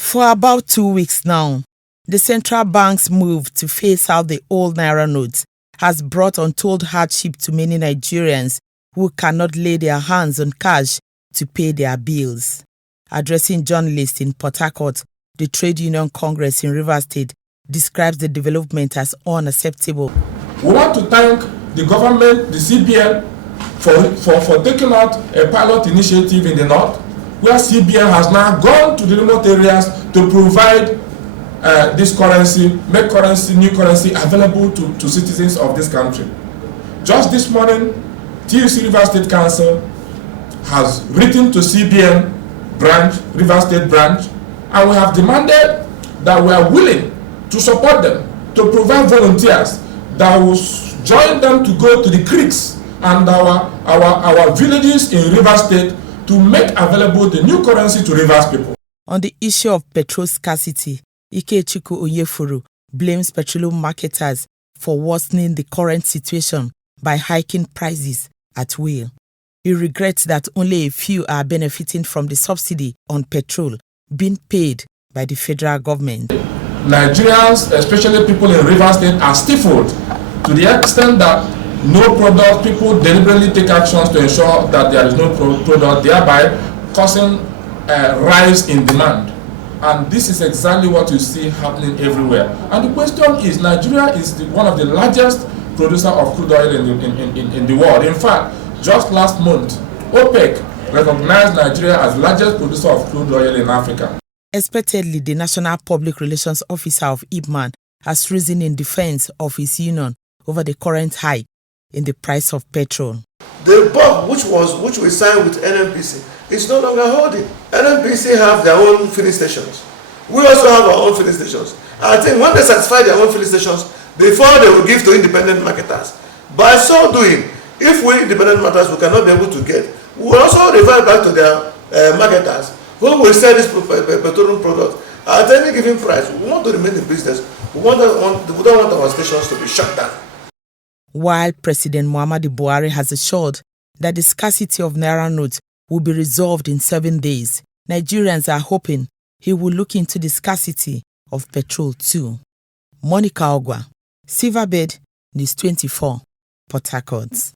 For about 2 weeks now, the central bank's move to phase out the old naira notes has brought untold hardship to many Nigerians who cannot lay their hands on cash to pay their bills. Addressing journalists in Port Harcourt, the Trade Union Congress in Rivers State describes the development as unacceptable. We want to thank the government, the CBN, for taking out a pilot initiative in the north, where CBN has now gone to the remote areas to provide this currency, make new currency available to citizens of this country. Just this morning, TUC Rivers State Council has written to CBN branch, Rivers State branch, and we have demanded that we are willing to support them, to provide volunteers that will join them to go to the creeks and our villages in Rivers State to make available the new currency to Rivers people. On the issue of petrol scarcity, Ikechukwu Onyefuru blames petroleum marketers for worsening the current situation by hiking prices at will. He regrets that only a few are benefiting from the subsidy on petrol being paid by the federal government. Nigerians, especially people in Rivers State, are stifled to the extent that no product, people deliberately take actions to ensure that there is no product, thereby causing a rise in demand. And this is exactly what you see happening everywhere. And the question is, Nigeria is one of the largest producers of crude oil in the world. In fact, just last month, OPEC recognized Nigeria as the largest producer of crude oil in Africa. Expectedly, the National Public Relations Officer of IPMAN has risen in defense of his union over the current hike in the price of petrol. The bulk which we signed with NNPC is no longer holding. NNPC have their own filling stations. We also have our own filling stations. I think when they satisfy their own filling stations, before they will give to independent marketers. By so doing, if we independent marketers we cannot be able to get, we will also revert back to their marketers who will sell this petroleum product at any given price. We want to remain in business. We don't want our stations to be shut down. While President Muhammadu Buhari has assured that the scarcity of naira notes will be resolved in 7 days, Nigerians are hoping he will look into the scarcity of petrol too. Monica Ogwa, Silverbird, News 24, Port Harcourt.